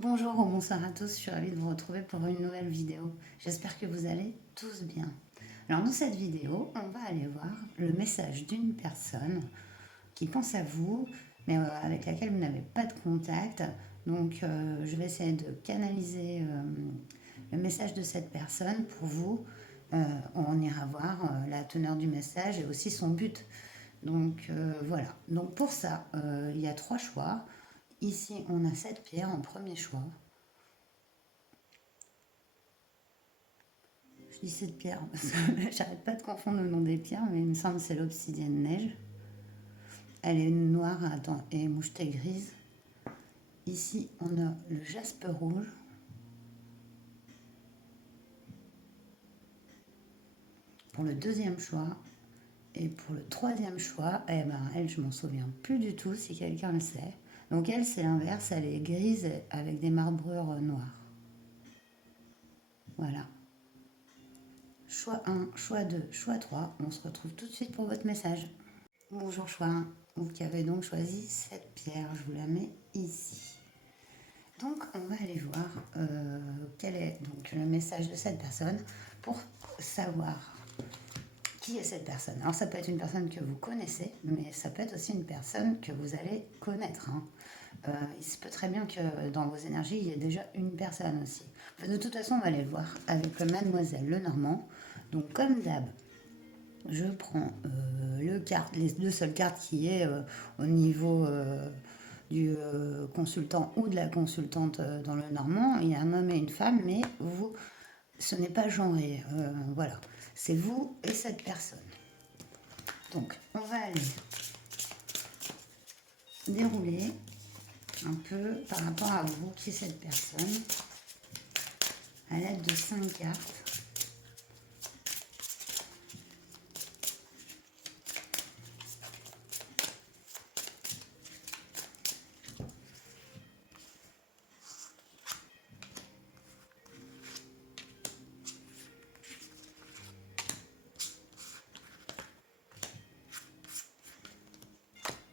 Bonjour ou bonsoir à tous, je suis ravie de vous retrouver pour une nouvelle vidéo. J'espère que vous allez tous bien. Alors dans cette vidéo, on va aller voir le message d'une personne qui pense à vous, mais avec laquelle vous n'avez pas de contact. Donc je vais essayer de canaliser le message de cette personne pour vous. On ira voir la teneur du message et aussi son but. Donc voilà. Donc pour ça, il y a trois choix. Ici, on a cette pierre en premier choix. Je dis cette pierre parce que j'arrête pas de confondre le nom des pierres, mais il me semble que c'est l'obsidienne neige. Elle est noire et mouchetée grise. Ici, on a le jaspe rouge. Pour le deuxième choix. Et pour le troisième choix, eh ben, elle, je m'en souviens plus du tout si quelqu'un le sait. Donc elle, c'est l'inverse, elle est grise avec des marbrures noires. Voilà. Choix 1, choix 2, choix 3. On se retrouve tout de suite pour votre message. Bonjour choix 1. Vous qui avez donc choisi cette pierre, je vous la mets ici. Donc on va aller voir quel est donc le message de cette personne pour savoir qui est cette personne. Alors ça peut être une personne que vous connaissez, mais ça peut être aussi une personne que vous allez connaître. Il se peut très bien que dans vos énergies, il y ait déjà une personne aussi. De toute façon, on va aller le voir avec Mademoiselle Lenormand. Donc comme d'hab, je prends les deux seules cartes qui est au niveau du consultant ou de la consultante dans le normand. Il y a un homme et une femme, mais vous, ce n'est pas genré. Voilà, c'est vous et cette personne. Donc, on va aller dérouler un peu par rapport à vous, qui est cette personne, à l'aide de 5 cartes.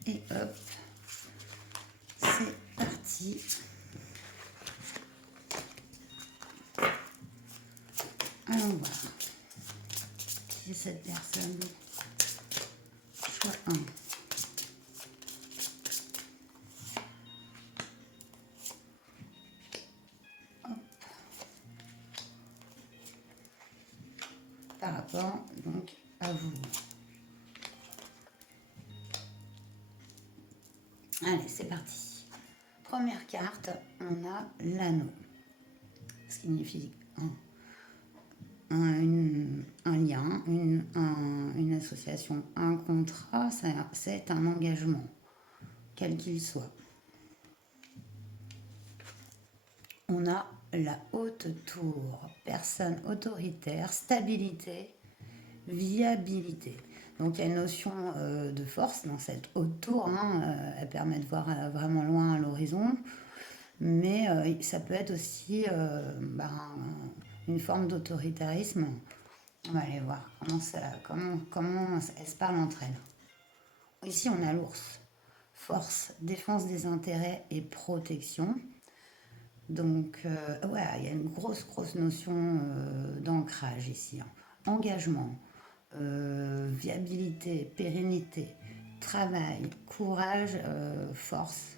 Et hop, c'est parti. Allons voir qui est cette personne. Choix 1. Par rapport donc à vous. Allez, c'est parti. Première carte, on a l'anneau. Ce qui signifie un lien, une association, un contrat, c'est un engagement, quel qu'il soit. On a la haute tour, personne autoritaire, stabilité, viabilité. Donc il y a une notion de force dans cette haute tour, elle permet de voir vraiment loin à l'horizon, mais ça peut être aussi une forme d'autoritarisme. On va aller voir comment elles se parlent entre elles. Ici on a l'ours, force, défense des intérêts et protection. Donc, ouais, il y a une grosse notion d'ancrage ici. Engagement, viabilité, pérennité, travail, courage, force.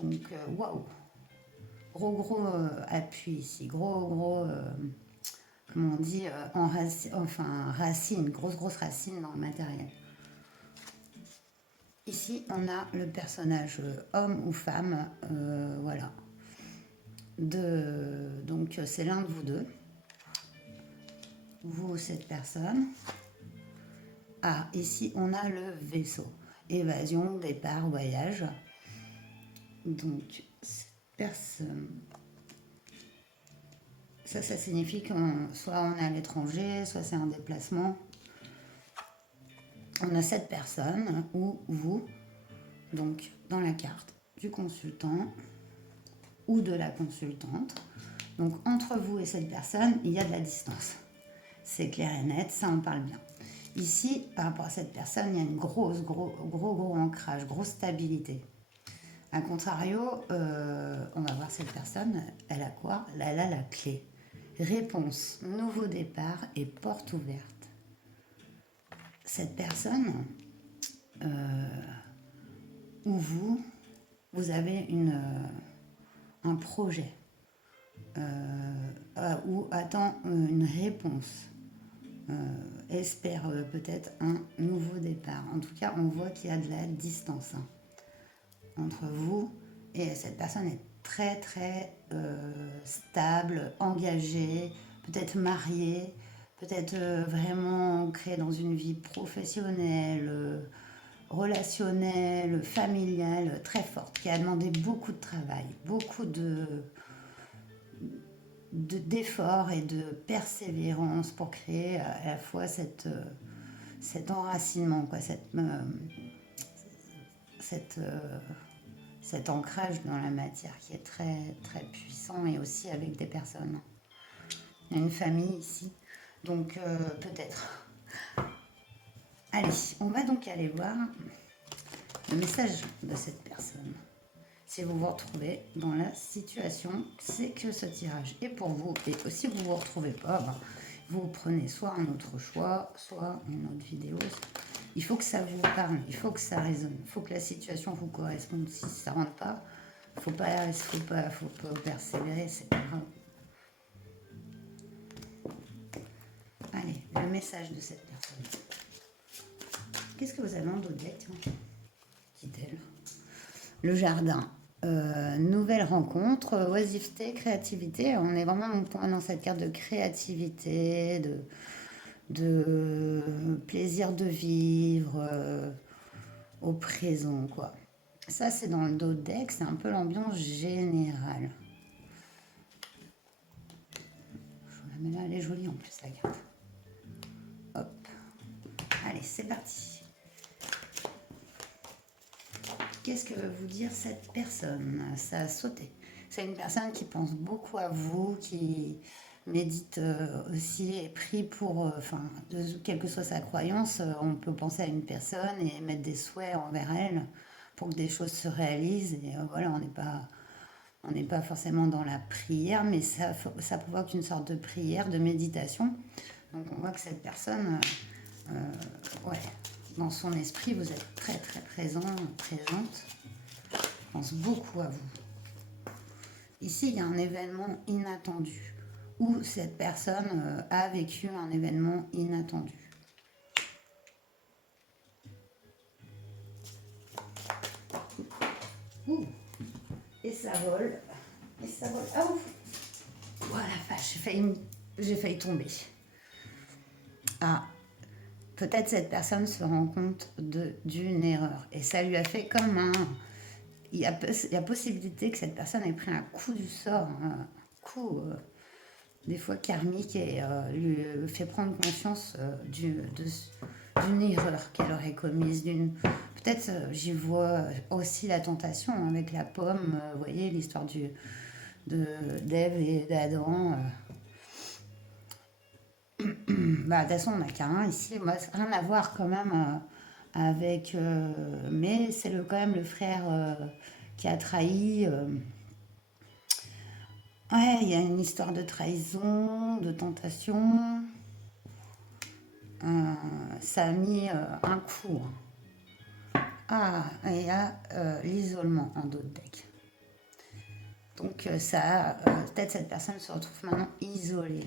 Donc, waouh! Gros appui ici. Comment on dit, racine, grosse racine dans le matériel. Ici, on a le personnage homme ou femme, voilà. Donc c'est l'un de vous deux, vous cette personne. Ah, ici on a le vaisseau, évasion, départ, voyage. Donc cette personne, ça signifie soit on est à l'étranger, soit c'est un déplacement. On a cette personne ou vous, donc dans la carte du consultant ou de la consultante. Donc entre vous et cette personne, il y a de la distance. C'est clair et net, ça on parle bien. Ici, par rapport à cette personne, il y a une gros ancrage, grosse stabilité. A contrario, on va voir cette personne, elle a quoi? Elle a la clé. Réponse, nouveau départ et porte ouverte. Cette personne, ou vous avez un projet, ou attend une réponse, espère peut-être un nouveau départ. En tout cas, on voit qu'il y a de la distance entre vous et cette personne est très très stable, engagée, peut-être mariée, peut-être vraiment ancrée dans une vie professionnelle, relationnelle, familiale, très forte, qui a demandé beaucoup de travail, beaucoup d'efforts et de persévérance pour créer à la fois cet enracinement, quoi, cette, cet ancrage dans la matière qui est très, très puissant et aussi avec des personnes. Il y a une famille ici, donc peut-être. Allez, on va donc aller voir le message de cette personne. Si vous vous retrouvez dans la situation, c'est que ce tirage est pour vous. Et si vous ne vous retrouvez pas, vous prenez soit un autre choix, soit une autre vidéo. Il faut que ça vous parle, il faut que ça résonne, il faut que la situation vous corresponde. Si ça ne rentre pas, faut pas persévérer, c'est pas grave. Allez, le message de cette personne. Qu'est-ce que vous avez en dos de deck, dit-elle? Le jardin. Nouvelle rencontre, oisiveté, créativité. On est vraiment dans cette carte de créativité, de plaisir de vivre au présent, quoi. Ça, c'est dans le dos de deck, c'est un peu l'ambiance générale. Je la mets là, elle est jolie en plus, la carte. Hop. Allez, c'est parti. Qu'est-ce que veut vous dire cette personne? Ça a sauté. C'est une personne qui pense beaucoup à vous, qui médite aussi, est pris pour, quelle que soit sa croyance, on peut penser à une personne et mettre des souhaits envers elle pour que des choses se réalisent. Et voilà, on n'est pas forcément dans la prière, mais ça provoque une sorte de prière, de méditation. Donc on voit que cette personne, ouais, dans son esprit, vous êtes très très présente. Pense beaucoup à vous. Ici, il y a un événement inattendu, où cette personne a vécu un événement inattendu. Ouh. Et ça vole. Ah ouf. Voilà, j'ai failli tomber. Ah, peut-être cette personne se rend compte d'une erreur. Et ça lui a fait comme un... Il y a possibilité que cette personne ait pris un coup du sort, un coup des fois karmique, et lui fait prendre conscience d'une erreur qu'elle aurait commise. Peut-être j'y vois aussi la tentation avec la pomme, vous voyez l'histoire d'Ève et d'Adam. De toute façon, on n'a qu'un ici. Moi, rien à voir quand même avec. Mais c'est quand même le frère qui a trahi. Ouais, il y a une histoire de trahison, de tentation. Ça a mis un coup. Ah, et il y a l'isolement en dos de deck. Donc peut-être cette personne se retrouve maintenant isolée.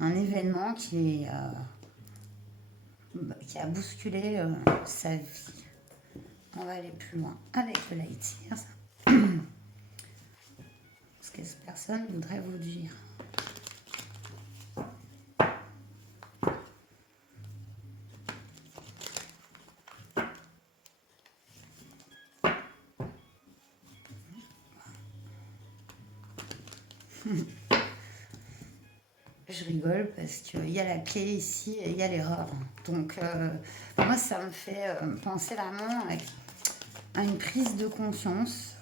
Un événement qui a bousculé sa vie. On va aller plus loin avec le light years. Ce que cette personne voudrait vous dire. Je rigole parce qu'il y a la clé ici et il y a l'erreur. Donc, moi, ça me fait penser vraiment à une prise de conscience.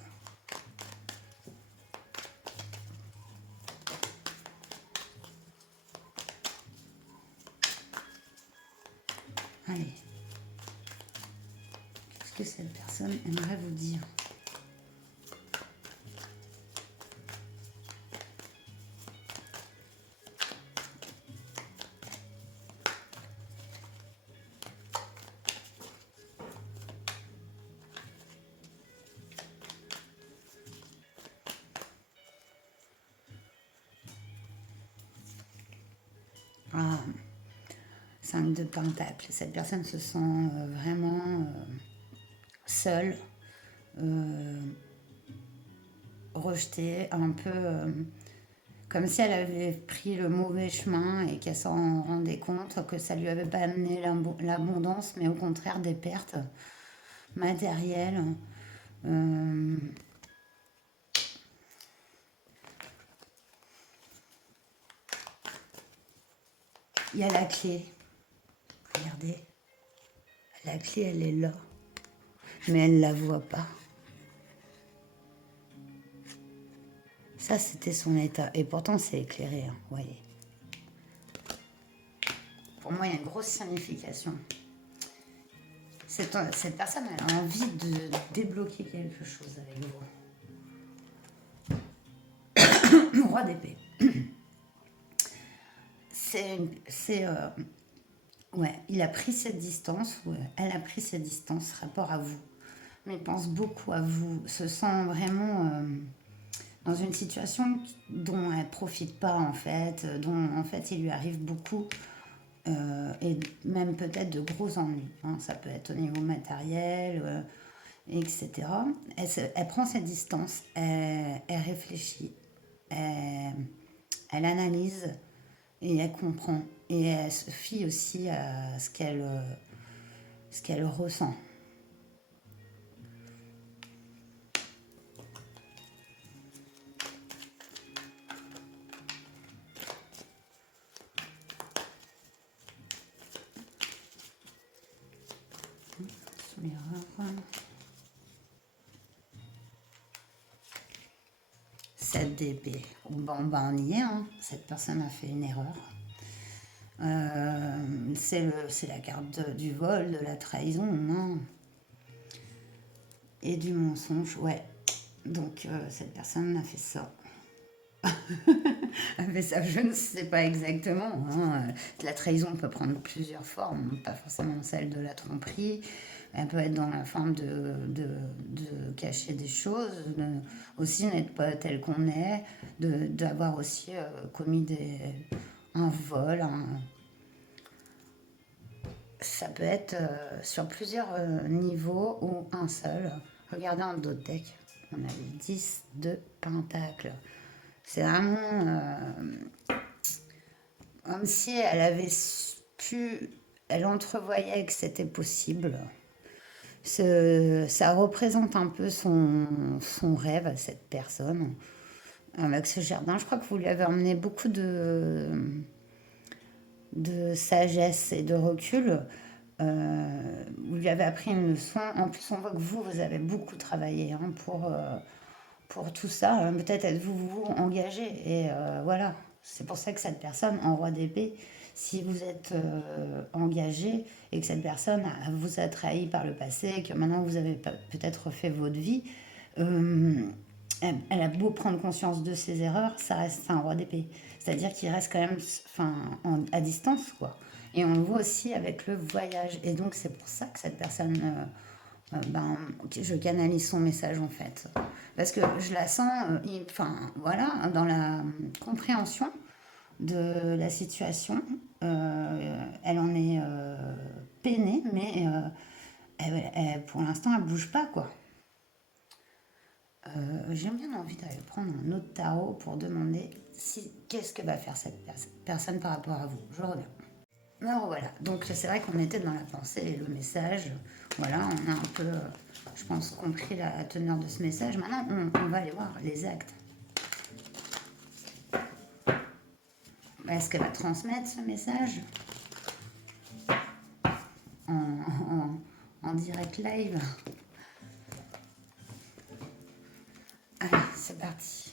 Allez. Qu'est-ce que cette personne aimerait vous dire? Ah, 5 de Pentacles. Cette personne se sent vraiment seule, rejetée, un peu comme si elle avait pris le mauvais chemin et qu'elle s'en rendait compte, que ça lui avait pas amené l'abondance, mais au contraire des pertes matérielles. Il y a la clé. Regardez. La clé, elle est là. Mais elle ne la voit pas. Ça, c'était son état. Et pourtant, c'est éclairé, hein, vous voyez. Pour moi, il y a une grosse signification. Cette personne, elle a envie de débloquer quelque chose avec vous. Roi d'épée. Ouais, il a pris cette distance, ou elle a pris cette distance rapport à vous. Mais il pense beaucoup à vous, se sent vraiment dans une situation dont elle ne profite pas en fait, dont en fait il lui arrive beaucoup, et même peut-être de gros ennuis. Hein. Ça peut être au niveau matériel, etc. Elle prend cette distance, elle réfléchit, elle analyse et elle comprend. Et elle se fie aussi à ce qu'elle ressent. Cette d'épée. Bon, ben on y est. Hein. Cette personne a fait une erreur. C'est la carte du vol, de la trahison, non? Et du mensonge, ouais. Donc cette personne a fait ça. Elle fait ça, je ne sais pas exactement. Hein. La trahison peut prendre plusieurs formes, pas forcément celle de la tromperie. Elle peut être dans la forme de cacher des choses, aussi n'être pas tel qu'on est, d'avoir aussi commis un vol. Ça peut être sur plusieurs niveaux ou un seul. Regardez en dos de deck, on a les 10 de Pentacle. C'est vraiment comme si elle avait pu, elle entrevoyait que c'était possible. Ça représente un peu son rêve à cette personne. Avec ce jardin, je crois que vous lui avez emmené beaucoup de sagesse et de recul. Vous lui avez appris une leçon. En plus, on voit que vous avez beaucoup travaillé hein, pour tout ça. Hein. Peut-être êtes-vous engagé. Et voilà, c'est pour ça que cette personne, en roi d'épée, si vous êtes engagé et que cette personne vous a trahi par le passé, que maintenant vous avez peut-être refait votre vie, elle a beau prendre conscience de ses erreurs, ça reste un roi d'épée. C'est-à-dire qu'il reste quand même à distance, quoi. Et on le voit aussi avec le voyage. Et donc, c'est pour ça que cette personne, je canalise son message, en fait. Parce que je la sens, voilà, dans la compréhension de la situation. Elle en est peinée, mais pour l'instant, elle bouge pas, quoi. J'ai bien envie d'aller prendre un autre tarot pour demander qu'est-ce que va faire cette personne par rapport à vous. Je reviens. Alors voilà, donc c'est vrai qu'on était dans la pensée et le message. Voilà, on a un peu, je pense, compris la teneur de ce message. Maintenant, on va aller voir les actes. Est-ce qu'elle va transmettre ce message en direct live? Allez, c'est parti.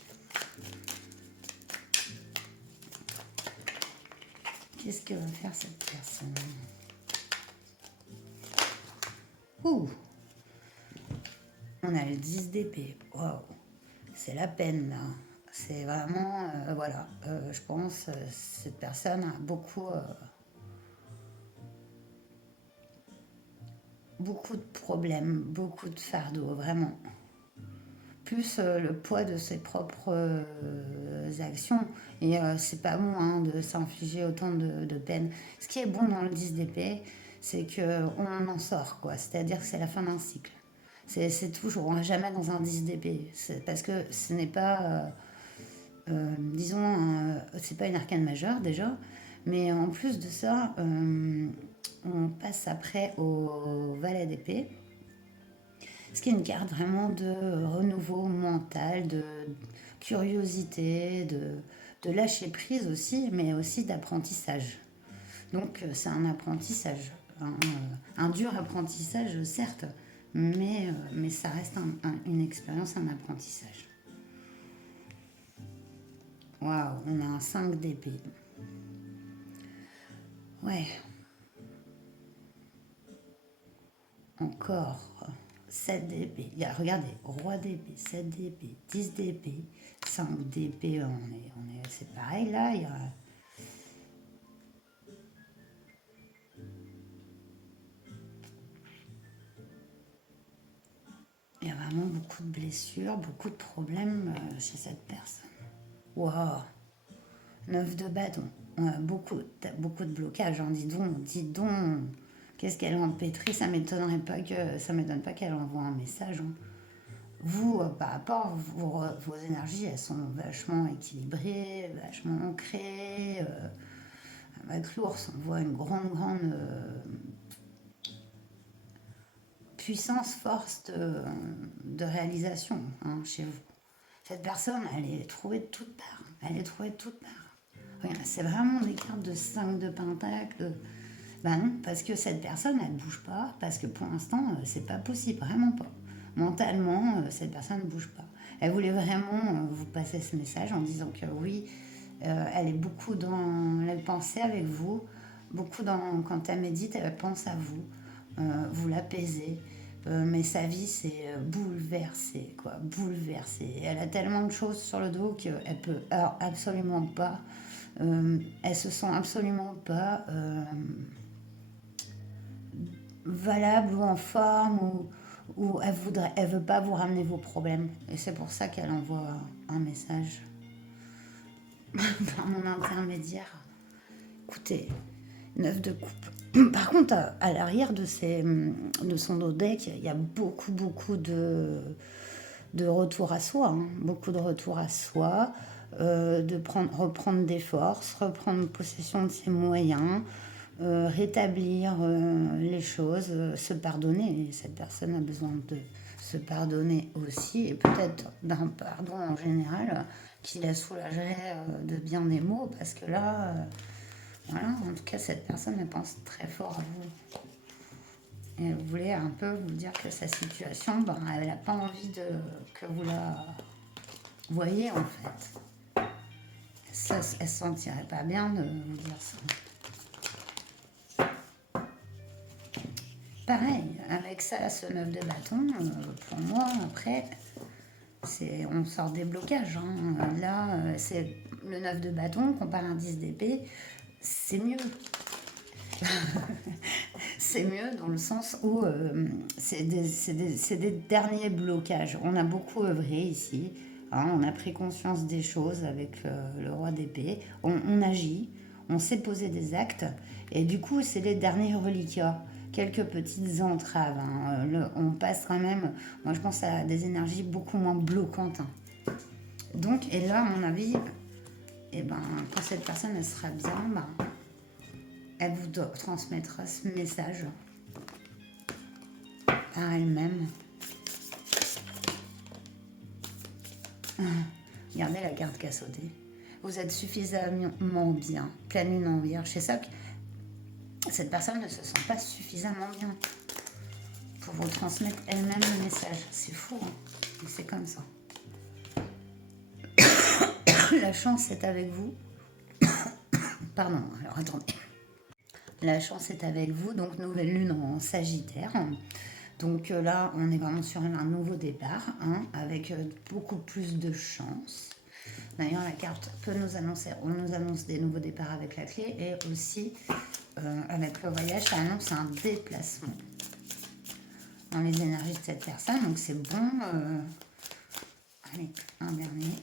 Qu'est-ce que va faire cette personne? Ouh, On a le 10 d'épée. Waouh, c'est la peine là. C'est vraiment, voilà, je pense cette personne a beaucoup de problèmes, beaucoup de fardeaux, vraiment. Plus le poids de ses propres actions. Et c'est pas bon hein, de s'infliger autant de peine. Ce qui est bon dans le 10 d'épée, c'est qu'on en sort, quoi. C'est-à-dire que c'est la fin d'un cycle. C'est toujours, on n'est jamais dans un 10 d'épée. Parce que ce n'est pas, disons, c'est pas une arcane majeure déjà. Mais en plus de ça, on passe après au valet d'épée. Ce qui est une carte vraiment de renouveau mental, de curiosité, de lâcher prise aussi, mais aussi d'apprentissage. Donc c'est un apprentissage, un dur apprentissage certes, mais ça reste une expérience, un apprentissage. Waouh, on a un 5 d'épée. Ouais, encore 7 d'épée. Regardez, roi d'épée, 7 d'épée, 10 d'épée, 5 d'épée. C'est pareil là. Il y a vraiment beaucoup de blessures, beaucoup de problèmes chez cette personne. Waouh, 9 de bâton. Beaucoup de blocages. Hein. Dis donc. Qu'est-ce qu'elle empêtrit. Ça m'étonne pas qu'elle envoie un message. Hein. Vous, par rapport, vos énergies, elles sont vachement équilibrées, vachement ancrées. Avec l'ours, on voit une grande puissance, force de réalisation hein, chez vous. Cette personne, elle est trouvée de toutes parts. Elle est trouvée de toutes parts. Regarde, c'est vraiment des cartes de 5 de pentacle. Ben non, parce que cette personne, elle ne bouge pas, parce que pour l'instant, c'est pas possible, vraiment pas. Mentalement, cette personne ne bouge pas. Elle voulait vraiment vous passer ce message en disant que oui, elle est beaucoup dans la pensée avec vous, quand elle médite, elle pense à vous, vous l'apaisez. Mais sa vie c'est bouleversée, quoi, bouleversée. Elle a tellement de choses sur le dos qu'elle peut alors, absolument pas, elle se sent absolument pas valable ou en forme ou elle veut pas vous ramener vos problèmes. Et c'est pour ça qu'elle envoie un message par mon intermédiaire. Écoutez, 9 de coupe. Par contre, à l'arrière de son dos deck, il y a beaucoup de retour à soi. Hein. Beaucoup de retour à soi, reprendre des forces, reprendre possession de ses moyens, rétablir les choses, se pardonner. Et cette personne a besoin de se pardonner aussi, et peut-être d'un pardon en général qui la soulagerait de bien des mots, parce que là, voilà, en tout cas, cette personne, elle pense très fort à vous. Et elle voulait un peu vous dire que sa situation, ben, elle n'a pas envie que vous la voyez, en fait. Ça, elle ne se sentirait pas bien de vous dire ça. Pareil, avec ça, ce 9 de bâton, pour moi, après, on sort des blocages. Hein. Là, c'est le 9 de bâton comparé à un 10 d'épée, c'est mieux. C'est mieux dans le sens où c'est des derniers blocages. On a beaucoup œuvré ici. Hein, on a pris conscience des choses avec le roi d'épée. On agit, on s'est posé des actes. Et du coup, c'est les derniers reliquats. Quelques petites entraves. Hein. On passe quand même, moi je pense à des énergies beaucoup moins bloquantes. Hein. Donc, et là, à mon avis, quand cette personne elle sera bien, elle vous transmettra ce message par elle-même. Regardez la carte qui a sauté. Vous êtes suffisamment bien, pleine lune en vierge. C'est ça que cette personne ne se sent pas suffisamment bien pour vous transmettre elle-même le message. C'est fou, hein. Mais c'est comme ça. La chance est avec vous. Pardon, alors attendez. La chance est avec vous, donc nouvelle lune en Sagittaire. Donc là, on est vraiment sur un nouveau départ, hein, avec beaucoup plus de chance. D'ailleurs, la carte peut nous annoncer, on nous annonce des nouveaux départs avec la clé, et aussi avec le voyage, ça annonce un déplacement dans les énergies de cette personne. Donc c'est bon. Allez, un dernier.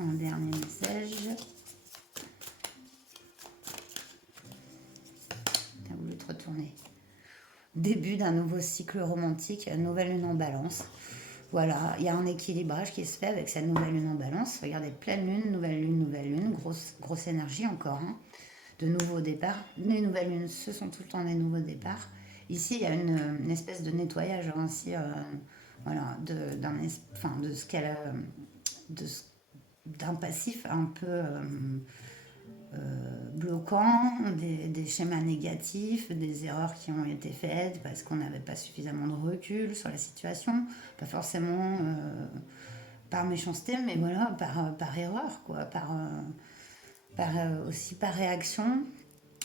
Un dernier message. T'as voulu te retourner. Début d'un nouveau cycle romantique, nouvelle lune en balance. Voilà, il y a un équilibrage qui se fait avec cette nouvelle lune en balance. Regardez, pleine nouvelle lune, grosse énergie encore, hein, de nouveaux départs. Les nouvelles lunes, ce sont tout le temps des nouveaux départs. Ici, il y a une espèce de nettoyage aussi, voilà, de ce qu'elle, d'un passif un peu bloquant, des schémas négatifs, des erreurs qui ont été faites parce qu'on n'avait pas suffisamment de recul sur la situation, pas forcément par méchanceté, mais voilà, par erreur, quoi, aussi par réaction.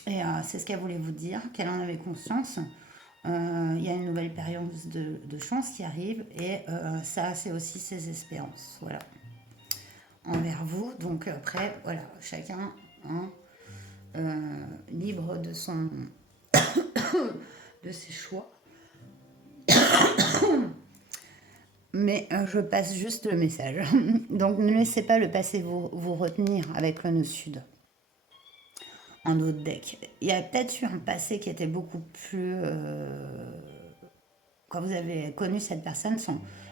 Et c'est ce qu'elle voulait vous dire, qu'elle en avait conscience. Il y a une nouvelle période de chance qui arrive, et ça, c'est aussi ses espérances, voilà, envers vous. Donc après, voilà, chacun, hein, libre de de ses choix. Mais je passe juste le message. Donc ne laissez pas le passé vous retenir avec le nœud sud. En autre deck. Il y a peut-être eu un passé qui était beaucoup plus... quand vous avez connu cette personne,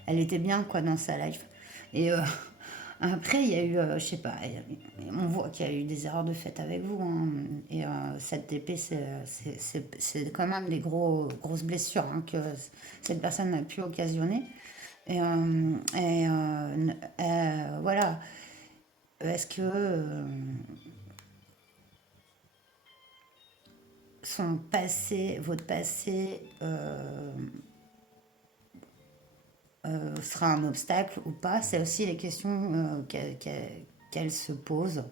elle était bien, quoi, dans sa life. Et après, il y a eu, je sais pas, on voit qu'il y a eu des erreurs de fait avec vous, hein. Et cette TP, c'est quand même des grosses blessures, hein, que cette personne a pu occasionner. Et voilà. Est-ce que son passé, votre passé, sera un obstacle ou pas? C'est aussi les questions qu'elle se pose,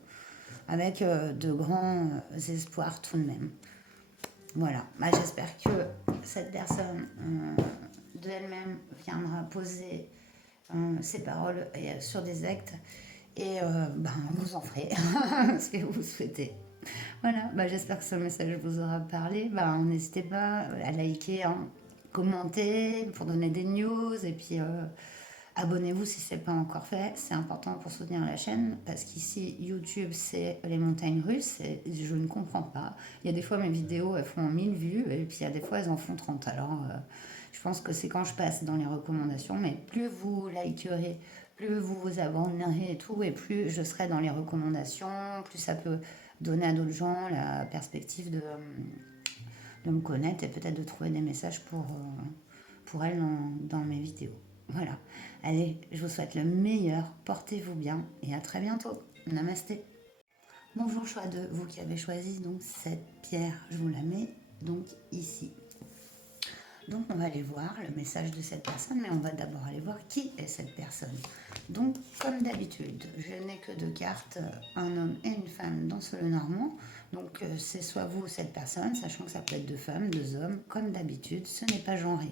avec de grands espoirs tout de même. Voilà, bah, j'espère que cette personne d'elle-même viendra poser ses paroles sur des actes, et ben, vous en ferez ce que vous souhaitez. Voilà, bah, j'espère que ce message vous aura parlé. Bah, n'hésitez pas à liker, hein, commenter pour donner des news, et puis abonnez-vous si ce n'est pas encore fait. C'est important pour soutenir la chaîne, parce qu'ici YouTube, c'est les montagnes russes, et je ne comprends pas. Il y a des fois mes vidéos elles font 1000 vues, et puis il y a des fois elles en font 30. Alors je pense que c'est quand je passe dans les recommandations, mais plus vous likerez, plus vous vous abonnerez et tout, et plus je serai dans les recommandations, plus ça peut donner à d'autres gens la perspective de me connaître, et peut-être de trouver des messages pour elles dans mes vidéos. Voilà. Allez, je vous souhaite le meilleur, portez-vous bien, et à très bientôt. Namasté. Bonjour choix de vous qui avez choisi donc cette pierre, je vous la mets donc ici. Donc on va aller voir le message de cette personne, mais on va d'abord aller voir qui est cette personne. Donc comme d'habitude, je n'ai que 2 cartes, un homme et une femme dans ce Lenormand. Donc c'est soit vous ou cette personne, sachant que ça peut être 2 femmes, 2 hommes, comme d'habitude, ce n'est pas genré.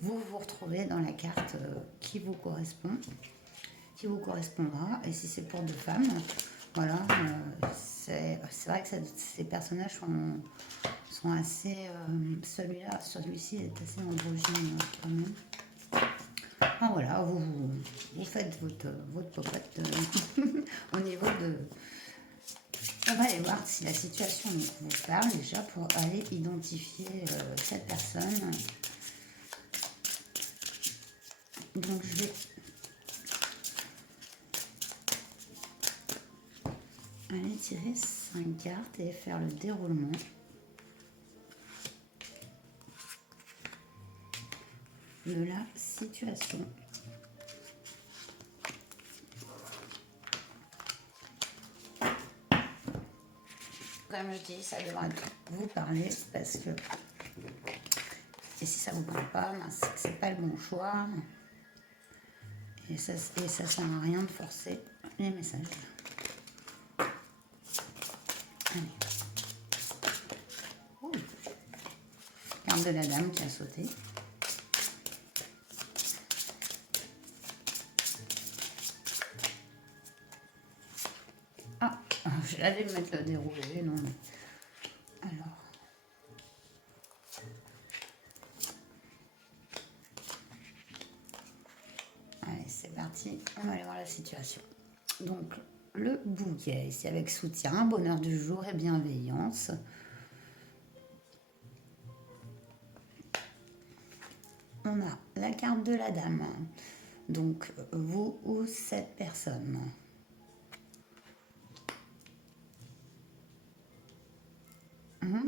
Vous vous retrouvez dans la carte qui vous correspond, qui vous correspondra, et si c'est pour 2 femmes, voilà, c'est vrai que ces personnages sont assez... celui-ci est assez androgyne quand même. Ah voilà, vous faites votre popote au niveau de... On va aller voir si la situation vous parle déjà, pour aller identifier cette personne. Donc je vais aller tirer 5 cartes et faire le déroulement. De la situation. Comme je dis, ça devrait vous parler, parce que, et si ça vous parle pas, c'est que c'est pas le bon choix. Et ça sert à rien de forcer les messages. Allez. Oh. Carte de la dame qui a sauté. Ah, j'allais mettre le déroulé, non mais... Alors... Allez, c'est parti, on va aller voir la situation. Donc, le bouquet, ici avec soutien, bonheur du jour et bienveillance. On a la carte de la dame, donc vous ou cette personne.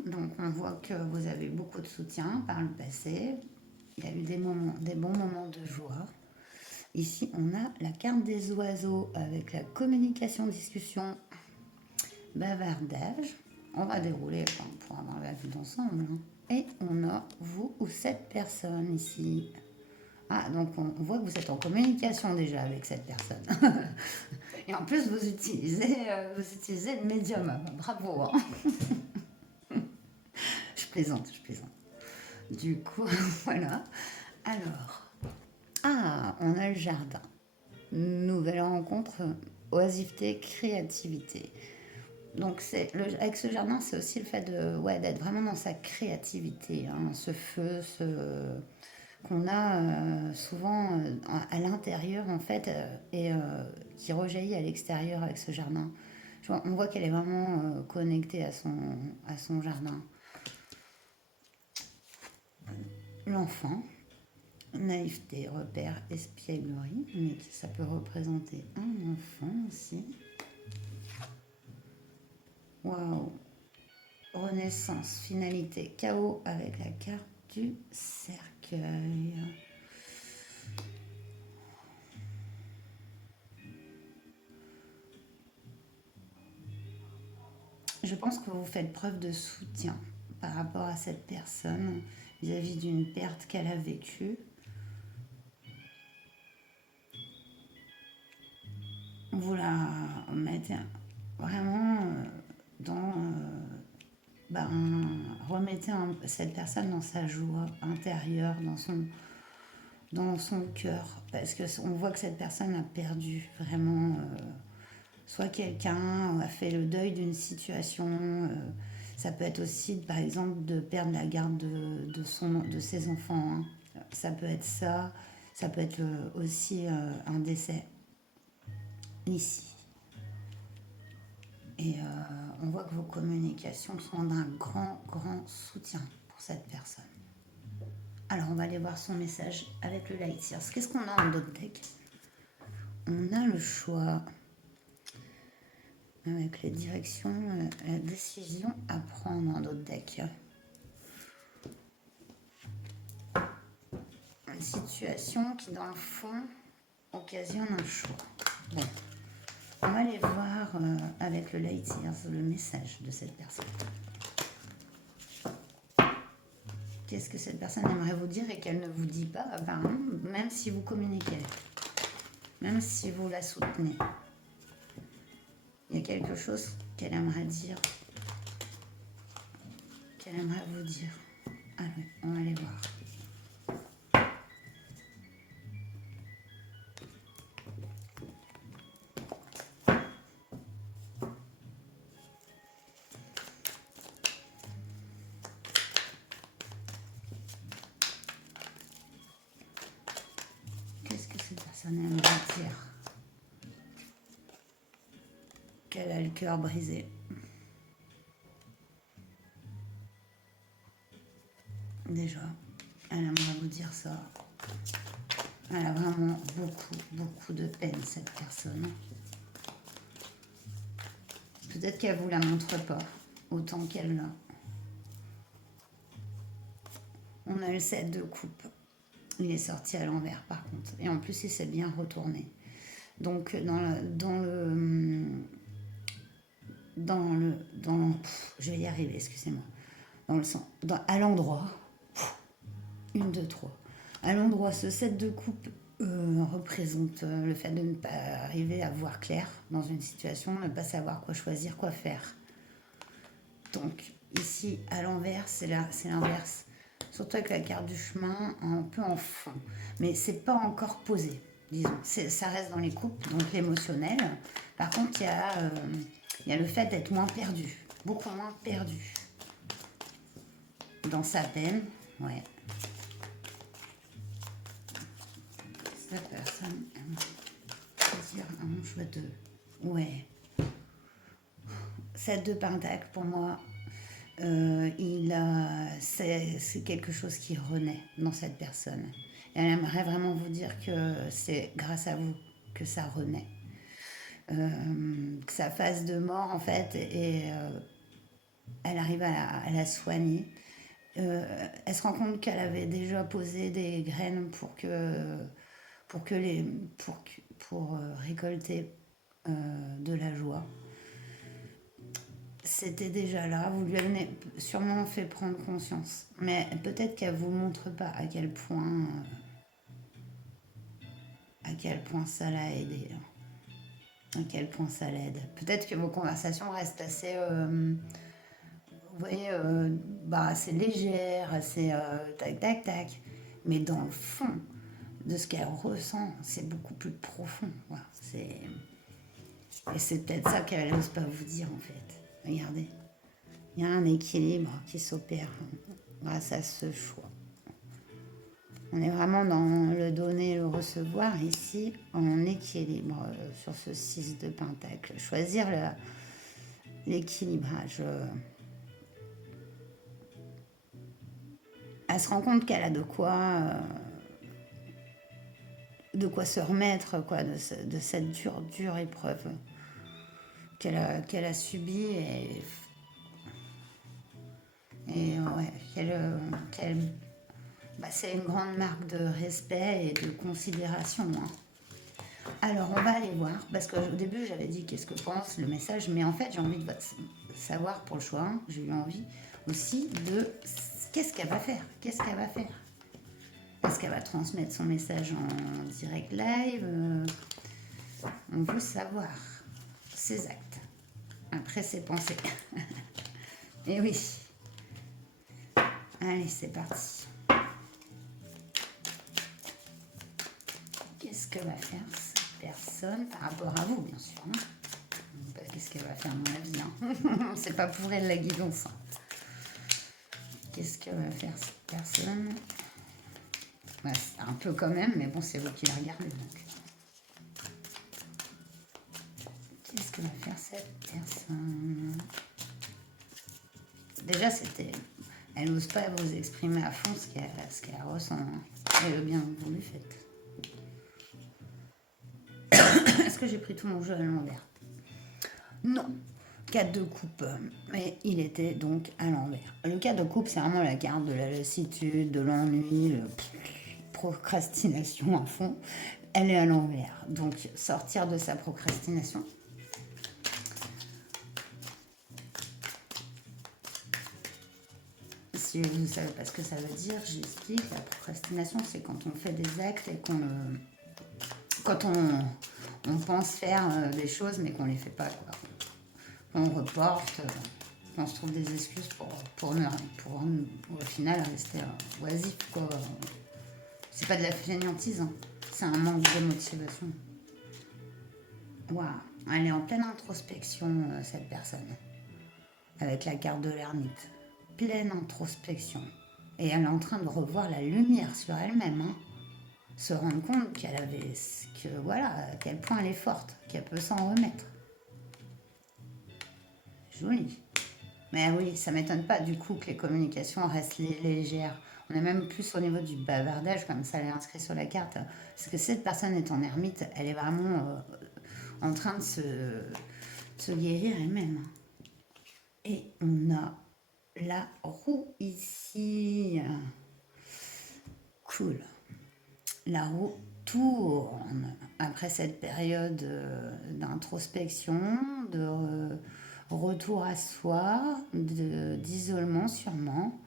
Donc on voit que vous avez beaucoup de soutien par le passé. Il y a eu des bons moments de joie. Ici, on a la carte des oiseaux avec la communication, discussion, bavardage. On va dérouler pour avoir la vue d'ensemble. Et on a vous ou cette personne ici. Ah, donc on voit que vous êtes en communication déjà avec cette personne. Et en plus, vous utilisez le médium. Bravo. Hein. Je plaisante. Du coup, voilà. Alors, on a le jardin. Nouvelle rencontre, oisiveté, créativité. Donc, avec ce jardin, c'est aussi le fait d'être vraiment dans sa créativité. Hein, ce feu, qu'on a souvent à l'intérieur, en fait, et qui rejaillit à l'extérieur avec ce jardin. On voit qu'elle est vraiment connectée à son jardin. L'enfant, naïveté, repère, espièglerie, mais ça peut représenter un enfant aussi. Waouh! Renaissance, finalité, chaos avec la carte du cercueil. Je pense que vous faites preuve de soutien par rapport à cette personne vis-à-vis d'une perte qu'elle a vécue. Vous la mettez vraiment remettez cette personne dans sa joie intérieure, dans son cœur, parce qu'on voit que cette personne a perdu vraiment, soit quelqu'un a fait le deuil d'une situation, ça peut être aussi par exemple de perdre la garde de ses enfants, hein. Ça peut être ça peut être aussi un décès ici. Et on voit que vos communications sont d'un grand soutien pour cette personne. Alors, on va aller voir son message avec le Light Years. Qu'est-ce qu'on a en d'autres deck? On a le choix avec les directions, la décision à prendre en d'autres decks. Une situation qui, dans le fond, occasionne un choix. Bon, on va aller voir avec le Light Years le message de cette personne. Qu'est-ce que cette personne aimerait vous dire et qu'elle ne vous dit pas, apparemment, même si vous communiquez, même si vous la soutenez. Il y a quelque chose qu'elle aimerait dire, qu'elle aimerait vous dire. Allez, on va aller voir. Qu'est-ce que cette personne aimerait dire? Qu'elle a le cœur brisé. Déjà, elle aimerait vous dire ça. Elle a vraiment beaucoup de peine, cette personne. Peut-être qu'elle ne vous la montre pas autant qu'elle l'a. On a le 7 de coupe. Il est sorti à l'envers par contre. Et en plus, il s'est bien retourné. Donc, je vais y arriver, excusez-moi. À l'endroit, 1, 2, 3. À l'endroit, ce 7 de coupe représente le fait de ne pas arriver à voir clair dans une situation, ne pas savoir quoi choisir, quoi faire. Donc ici à l'envers, c'est l'inverse. Surtout avec la carte du chemin un peu en fond. Mais c'est pas encore posé, disons. Ça reste dans les coupes, donc l'émotionnel. Par contre, il y a le fait d'être moins perdu, beaucoup moins perdu. Dans sa peine, ouais. Sa personne, dire un choix de... Ouais. Cette 2 pentacles, pour moi, c'est quelque chose qui renaît dans cette personne. Et elle aimerait vraiment vous dire que c'est grâce à vous que ça renaît. Que sa phase de mort, en fait, et elle arrive à la soigner. Elle se rend compte qu'elle avait déjà posé des graines pour récolter de la joie. C'était déjà là, vous lui avez sûrement fait prendre conscience. Mais peut-être qu'elle ne vous montre pas à quel point ça l'a aidé. À quel point ça l'aide. Peut-être que vos conversations restent assez, vous voyez, assez légères, assez tac, tac, tac. Mais dans le fond de ce qu'elle ressent, c'est beaucoup plus profond. Voilà. Et c'est peut-être ça qu'elle n'ose pas vous dire, en fait. Regardez. Il y a un équilibre qui s'opère grâce à ce choix. On est vraiment dans le donner et le recevoir ici, en équilibre sur ce 6 de pentacle. Choisir l'équilibrage. Elle se rend compte qu'elle a de quoi se remettre quoi, de cette dure épreuve qu'elle a subie et ouais, c'est une grande marque de respect et de considération. Hein. Alors, on va aller voir, parce qu'au début, j'avais dit qu'est-ce que pense le message, mais en fait, j'ai envie de savoir pour le choix 1, j'ai eu envie aussi de qu'est-ce qu'elle va faire. Est-ce qu'elle va transmettre son message en direct live On veut savoir ses actes, après ses pensées. Et oui. Allez, c'est parti. Qu'est-ce que va faire cette personne par rapport à vous, bien sûr. Hein. Qu'est-ce qu'elle va faire, à mon avis. Hein. C'est pas pour elle la guidance. Hein. Qu'est-ce que va faire cette personne? Ouais, c'est un peu quand même, mais bon, c'est vous qui la regardez. Donc. Qu'est-ce que va faire cette personne? Déjà, elle n'ose pas vous exprimer à fond ce qu'elle ressent. Hein. Et le bien que vous lui faites. Est-ce que j'ai pris tout mon jeu à l'envers? Non. 4 de coupe, mais il était donc à l'envers. Le 4 de coupe, c'est vraiment la carte de la lassitude, de l'ennui, procrastination à fond. Elle est à l'envers. Donc, sortir de sa procrastination. Si vous ne savez pas ce que ça veut dire, j'explique. La procrastination, c'est quand on fait des actes et quand on pense faire des choses, mais qu'on ne les fait pas. Quoi. On reporte, on se trouve des excuses pour au final rester oisif. Quoi. C'est pas de la fainéantise, hein. C'est un manque de motivation. Waouh, elle est en pleine introspection, cette personne, avec la carte de l'ermite. Pleine introspection. Et elle est en train de revoir la lumière sur elle-même. Hein. Se rendre compte qu'elle avait, à quel point elle est forte, qu'elle peut s'en remettre. Joli. Mais oui, ça m'étonne pas du coup que les communications restent légères. On est même plus au niveau du bavardage, comme ça elle est inscrit sur la carte. Parce que cette personne est en ermite, elle est vraiment en train de se guérir elle-même. Et on a la roue ici. Cool. La roue tourne après cette période d'introspection, de retour à soi, d'isolement sûrement.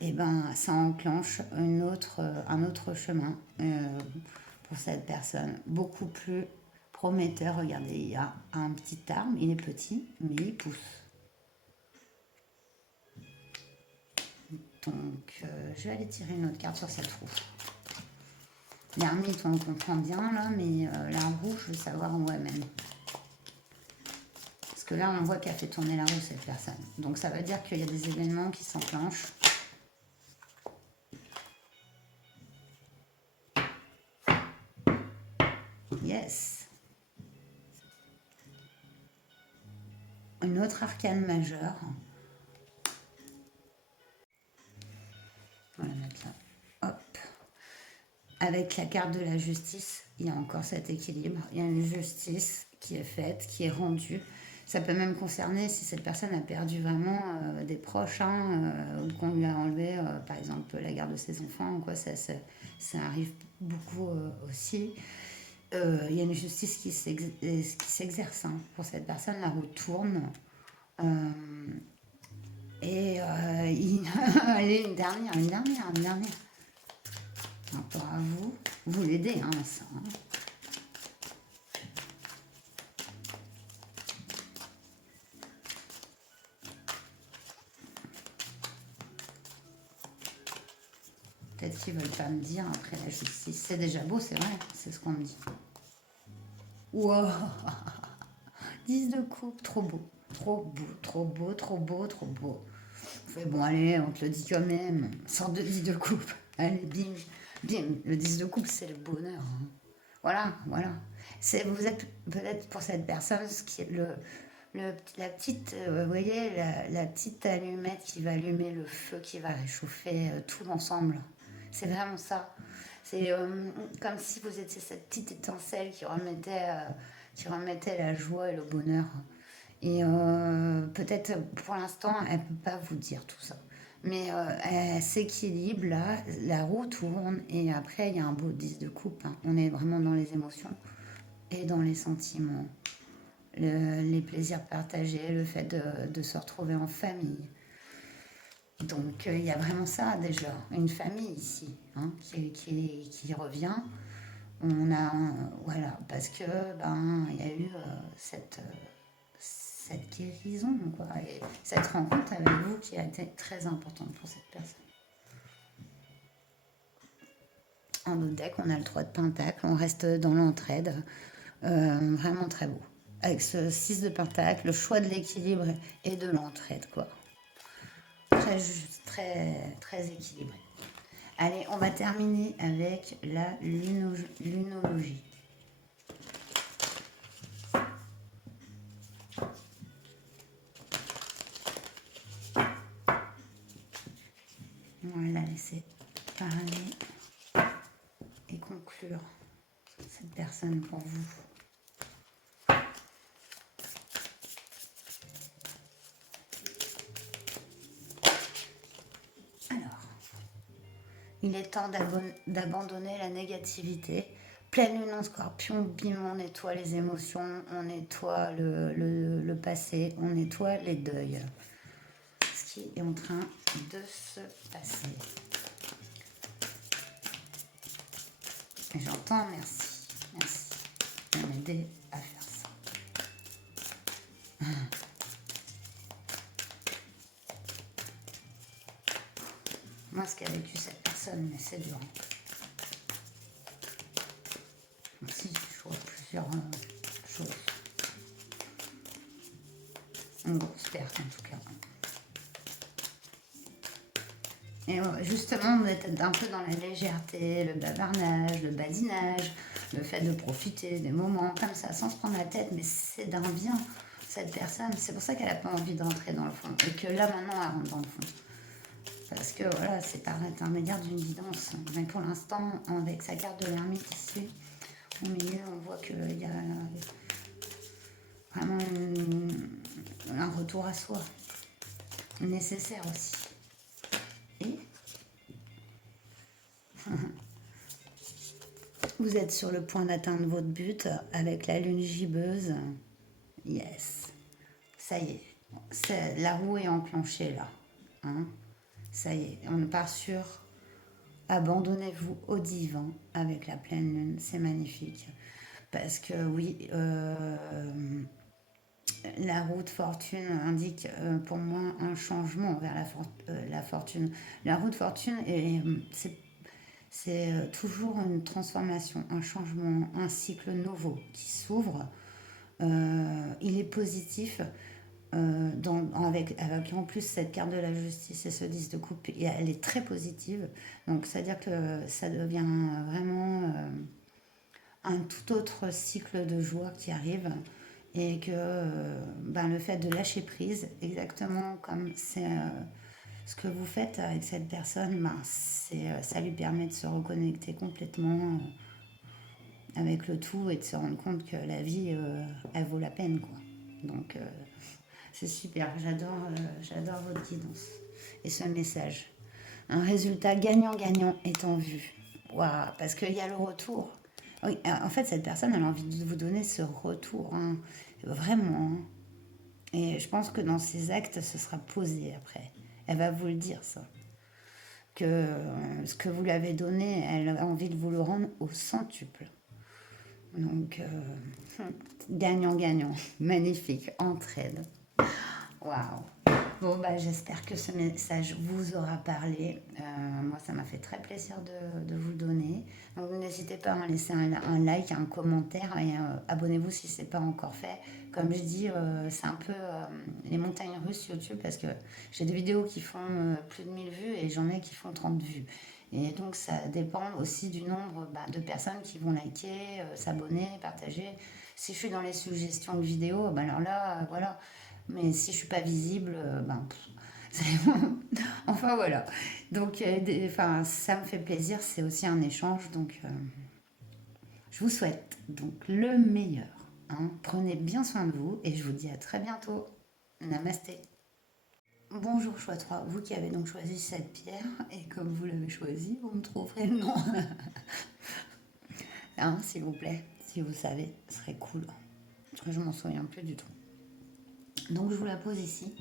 et ben ça enclenche un autre chemin pour cette personne, beaucoup plus prometteur. Regardez, il y a un petit arbre, il est petit, mais il pousse. Donc, je vais aller tirer une autre carte sur cette roue. L'ermite, on le comprend bien là, mais la roue, je veux savoir où elle mène. Parce que là, on voit qu'elle fait tourner la roue, cette personne. Donc, ça veut dire qu'il y a des événements qui s'enclenchent. Yes. Une autre arcane majeure. On va la mettre là. Hop. Avec la carte de la justice, il y a encore cet équilibre. Il y a une justice qui est faite, qui est rendue. Ça peut même concerner si cette personne a perdu vraiment des proches, ou qu'on lui a enlevé, par exemple, la garde de ses enfants, quoi. Ça arrive beaucoup aussi. Il y a une justice qui s'exerce pour cette personne. La roue tourne. Allez, une dernière. Encore à vous. Vous l'aidez, ça. Peut-être qu'ils veulent pas me dire après la justice. C'est déjà beau, c'est vrai, c'est ce qu'on me dit. Wow 10 de coupe, trop beau. Trop beau, trop beau, trop beau, trop beau. Bon, allez, on te le dit quand même. Sort de 10 de coupe. Allez, bim, bim. Le 10 de coupe, c'est le bonheur. Voilà. Vous êtes peut-être pour cette personne ce qui est la petite, vous voyez, la petite allumette qui va allumer le feu, qui va réchauffer tout l'ensemble. C'est vraiment ça. C'est comme si vous étiez cette petite étincelle qui remettait la joie et le bonheur. Et peut-être pour l'instant, elle ne peut pas vous dire tout ça. Mais elle s'équilibre là, la roue tourne et après il y a un beau 10 de coupe. On est vraiment dans les émotions et dans les sentiments. Les plaisirs partagés, le fait de se retrouver en famille. Donc il y a vraiment ça déjà, une famille ici qui revient. Voilà, parce que il y a eu cette guérison, quoi, et cette rencontre avec vous qui a été très importante pour cette personne. En autre deck, on a le 3 de Pentacle, on reste dans l'entraide, vraiment très beau. Avec ce 6 de Pentacle, le choix de l'équilibre et de l'entraide, quoi. Très juste, très équilibré. Allez, on va terminer avec la lunologie. On va la laisser parler et conclure cette personne pour vous. Il est temps d'abandonner la négativité. Pleine lune en scorpion, bim, on nettoie les émotions, on nettoie le passé, on nettoie les deuils. Ce qui est en train de se passer. Et j'entends merci de m'aider à faire ça. Moi, ce qu'a vécu cette personne, mais c'est dur. Ici, je vois plusieurs choses. Une grosse perte, en tout cas. Et justement, vous êtes un peu dans la légèreté, le bavardage, le badinage, le fait de profiter des moments comme ça, sans se prendre la tête, mais c'est d'un bien, cette personne. C'est pour ça qu'elle n'a pas envie de rentrer dans le fond. Et que là, maintenant, elle rentre dans le fond. Parce que voilà, c'est par l'intermédiaire d'une guidance. Mais pour l'instant, avec sa carte de l'ermite ici, au milieu, on voit qu'il y a vraiment un retour à soi. Nécessaire aussi. Et vous êtes sur le point d'atteindre votre but avec la lune gibbeuse. Yes. Ça y est. La roue est enclenchée là. Ça y est, on part sur abandonnez-vous au divan avec la pleine lune, c'est magnifique. Parce que oui, la roue de fortune indique pour moi un changement vers la fortune. La roue de fortune, c'est toujours une transformation, un changement, un cycle nouveau qui s'ouvre. Il est positif. Avec en plus cette carte de la justice et ce 10 de coupe, et elle est très positive. Donc, c'est-à-dire que ça devient vraiment un tout autre cycle de joie qui arrive. Et que ben, le fait de lâcher prise, exactement comme c'est ce que vous faites avec cette personne, ben, ça lui permet de se reconnecter complètement avec le tout et de se rendre compte que la vie, elle vaut la peine, quoi. Donc, c'est super, j'adore votre guidance et ce message. Un résultat gagnant-gagnant est en vue. Waouh, parce qu'il y a le retour. Oui, en fait, cette personne, elle a envie de vous donner ce retour, hein, vraiment. Hein. Et je pense que dans ses actes, ce sera posé après. Elle va vous le dire, ça. Que ce que vous lui avez donné, elle a envie de vous le rendre au centuple. Donc, gagnant-gagnant, magnifique, entraide. Waouh. Bon, bah, j'espère que ce message vous aura parlé. Moi, ça m'a fait très plaisir de vous le donner. Donc, n'hésitez pas à en laisser un like, un commentaire et abonnez-vous si ce n'est pas encore fait. Comme je dis, c'est un peu les montagnes russes YouTube parce que j'ai des vidéos qui font plus de 1000 vues et j'en ai qui font 30 vues. Et donc, ça dépend aussi du nombre de personnes qui vont liker, s'abonner, partager. Si je suis dans les suggestions de vidéos, ben alors là, voilà. Mais si je suis pas visible, enfin voilà. Donc, ça me fait plaisir, c'est aussi un échange. Donc, je vous souhaite donc le meilleur. Hein. Prenez bien soin de vous et je vous dis à très bientôt. Namasté. Bonjour choix 3, vous qui avez donc choisi cette pierre, et comme vous l'avez choisi, vous me trouverez le nom. Hein, s'il vous plaît, si vous savez, ce serait cool. Parce que je m'en souviens plus du tout. Donc je vous la pose ici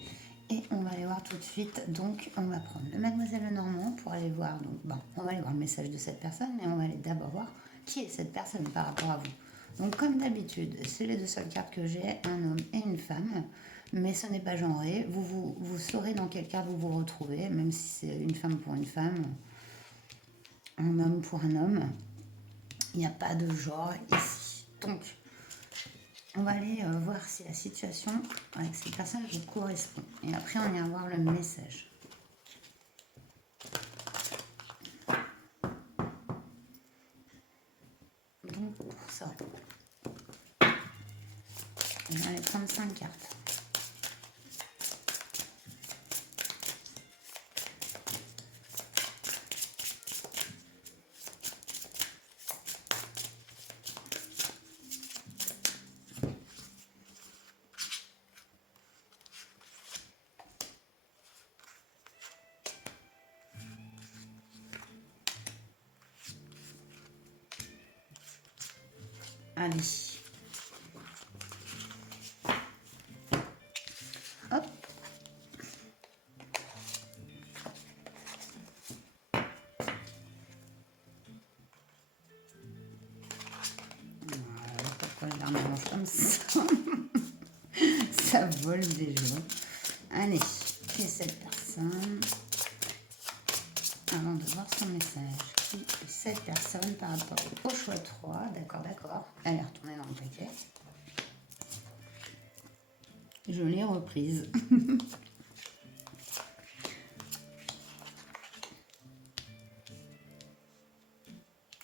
et on va aller voir tout de suite. Donc on va prendre le Mademoiselle Lenormand pour aller voir. Donc on va aller voir le message de cette personne, mais on va aller d'abord voir qui est cette personne par rapport à vous. Donc comme d'habitude, c'est les deux seules cartes que j'ai, un homme et une femme. Mais ce n'est pas genré. Vous saurez dans quelle carte vous vous retrouvez, même si c'est une femme pour une femme, un homme pour un homme. Il n'y a pas de genre ici. Donc, on va aller voir si la situation avec cette personne vous correspond. Et après, on ira voir le message. Donc, pour ça, on va aller prendre 5 cartes. Allez. Hop. Voilà, pourquoi je la remélange comme ça? Ça vole déjà. Allez, qui est cette personne? Avant de voir son message, qui est cette personne par rapport au choix 3? D'accord. Elle est retournée dans le paquet. Je l'ai reprise.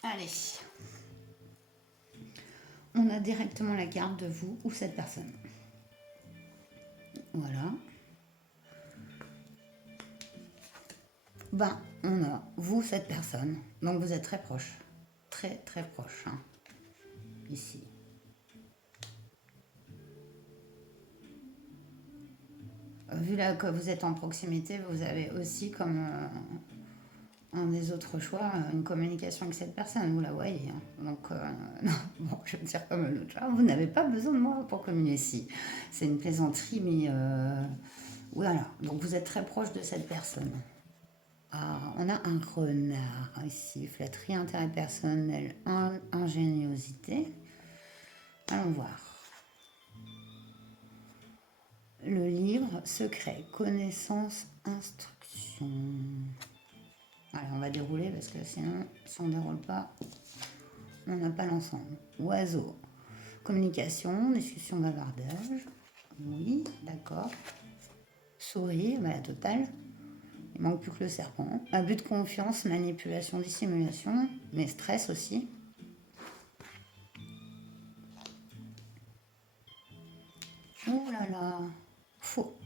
Allez. On a directement la carte de vous ou cette personne. Voilà. On a vous, cette personne. Donc vous êtes très proche. Très proche. Hein. Ici. Vu là que vous êtes en proximité, vous avez aussi comme un des autres choix une communication avec cette personne. Vous la voyez. Hein. Donc, non, bon, je vais dire comme l'autre. Vous n'avez pas besoin de moi pour communiquer. Si. C'est une plaisanterie, mais voilà. Donc vous êtes très proche de cette personne. Ah, on a un renard ici, flatterie, intérêt personnel, ingéniosité. Allons voir. Le livre secret, connaissance, instruction. Allez, on va dérouler parce que sinon, si on ne déroule pas, on n'a pas l'ensemble. Oiseau, communication, discussion, bavardage. Oui, d'accord. Souris, bah, la totale. Il manque plus que le serpent. Abus de confiance, manipulation, dissimulation, mais stress aussi. Oh là là, faux.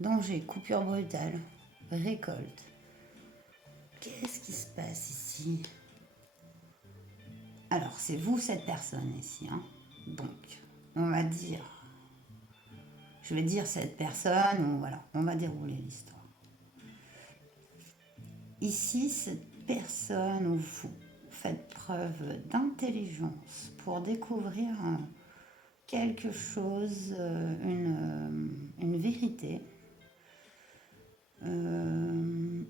Danger, coupure brutale, récolte. Qu'est-ce qui se passe ici? Alors, c'est vous cette personne ici, hein. Donc, on va dire, je vais dire cette personne, ou voilà, on va dérouler l'histoire. Ici, cette personne où vous faites preuve d'intelligence pour découvrir quelque chose, une vérité. Il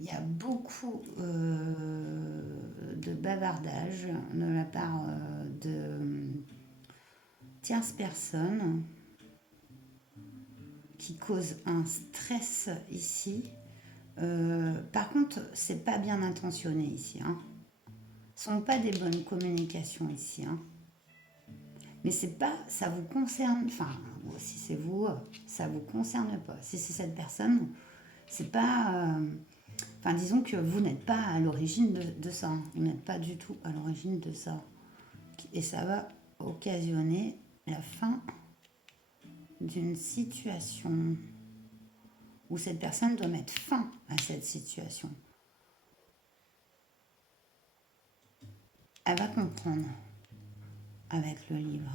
y a beaucoup de bavardage de la part de tierces personnes qui causent un stress ici. Par contre, c'est pas bien intentionné ici. Hein. Ce ne sont pas des bonnes communications ici. Hein. Mais c'est pas, ça vous concerne, enfin, si c'est vous, ça vous concerne pas. Si c'est cette personne, c'est pas, enfin, disons que vous n'êtes pas à l'origine de ça. Hein. Vous n'êtes pas du tout à l'origine de ça. Et ça va occasionner la fin d'une situation où cette personne doit mettre fin à cette situation. Elle va comprendre avec le livre,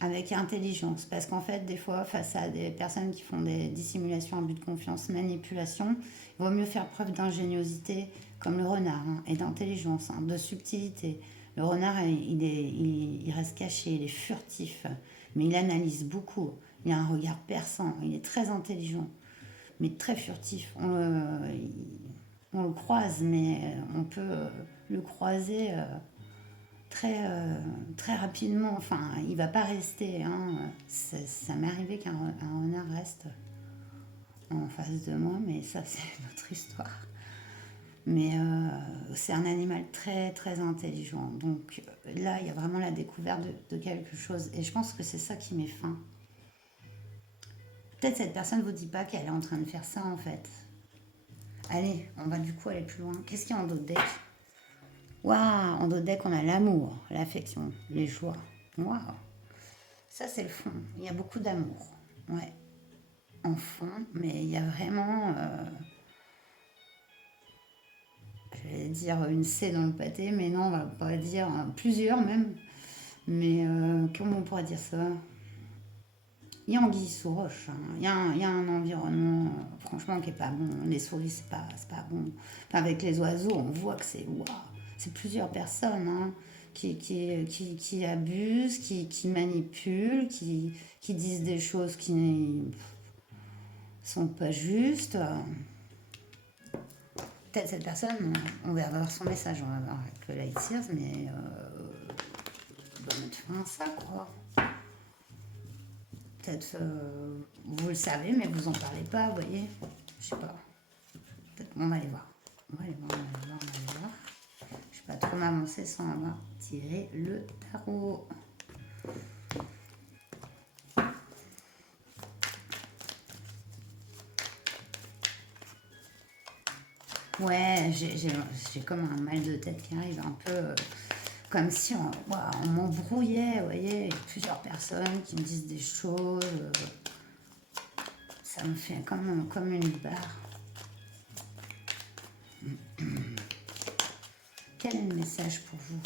avec intelligence, parce qu'en fait, des fois, face à des personnes qui font des dissimulations, abus de confiance, manipulation, il vaut mieux faire preuve d'ingéniosité, comme le renard, hein, et d'intelligence, hein, de subtilité. Le renard, il reste caché, il est furtif, mais il analyse beaucoup. Il a un regard perçant, il est très intelligent, mais très furtif. On le croise, mais on peut le croiser très rapidement. Enfin, il va pas rester. Hein. Ça m'est arrivé qu'un renard reste en face de moi, mais ça, c'est notre histoire. Mais c'est un animal très, très intelligent. Donc là, il y a vraiment la découverte de quelque chose. Et je pense que c'est ça qui met fin. Peut-être cette personne ne vous dit pas qu'elle est en train de faire ça, en fait. Allez, on va du coup aller plus loin. Qu'est-ce qu'il y a en dos de deck? Waouh, en dos de deck, on a l'amour, l'affection, les joies. Waouh, ça c'est le fond. Il y a beaucoup d'amour. Ouais, en fond, mais il y a vraiment, je vais dire une C dans le pâté, mais non, on va pas dire plusieurs même. Mais comment on pourrait dire ça? Il y a anguille sous roche. Hein. Il y a un environnement, franchement, qui est pas bon. Les souris, c'est pas bon. Enfin, avec les oiseaux, on voit que c'est waouh. C'est plusieurs personnes hein, qui abusent, qui manipulent, qui disent des choses qui ne sont pas justes. Peut-être cette personne, on va avoir son message, on va voir avec le Light Sears, mais on doit mettre fin à ça, quoi. Peut-être vous le savez, mais vous en parlez pas, vous voyez. Je sais pas. Peut-être on va aller voir. On va aller voir, on va aller voir, on va aller voir. Je ne vais pas trop m'avancer sans avoir tiré le tarot. Ouais, j'ai comme un mal de tête qui arrive un peu comme si on m'embrouillait, vous voyez, plusieurs personnes qui me disent des choses. Ça me fait comme une barre. Quel est le message pour vous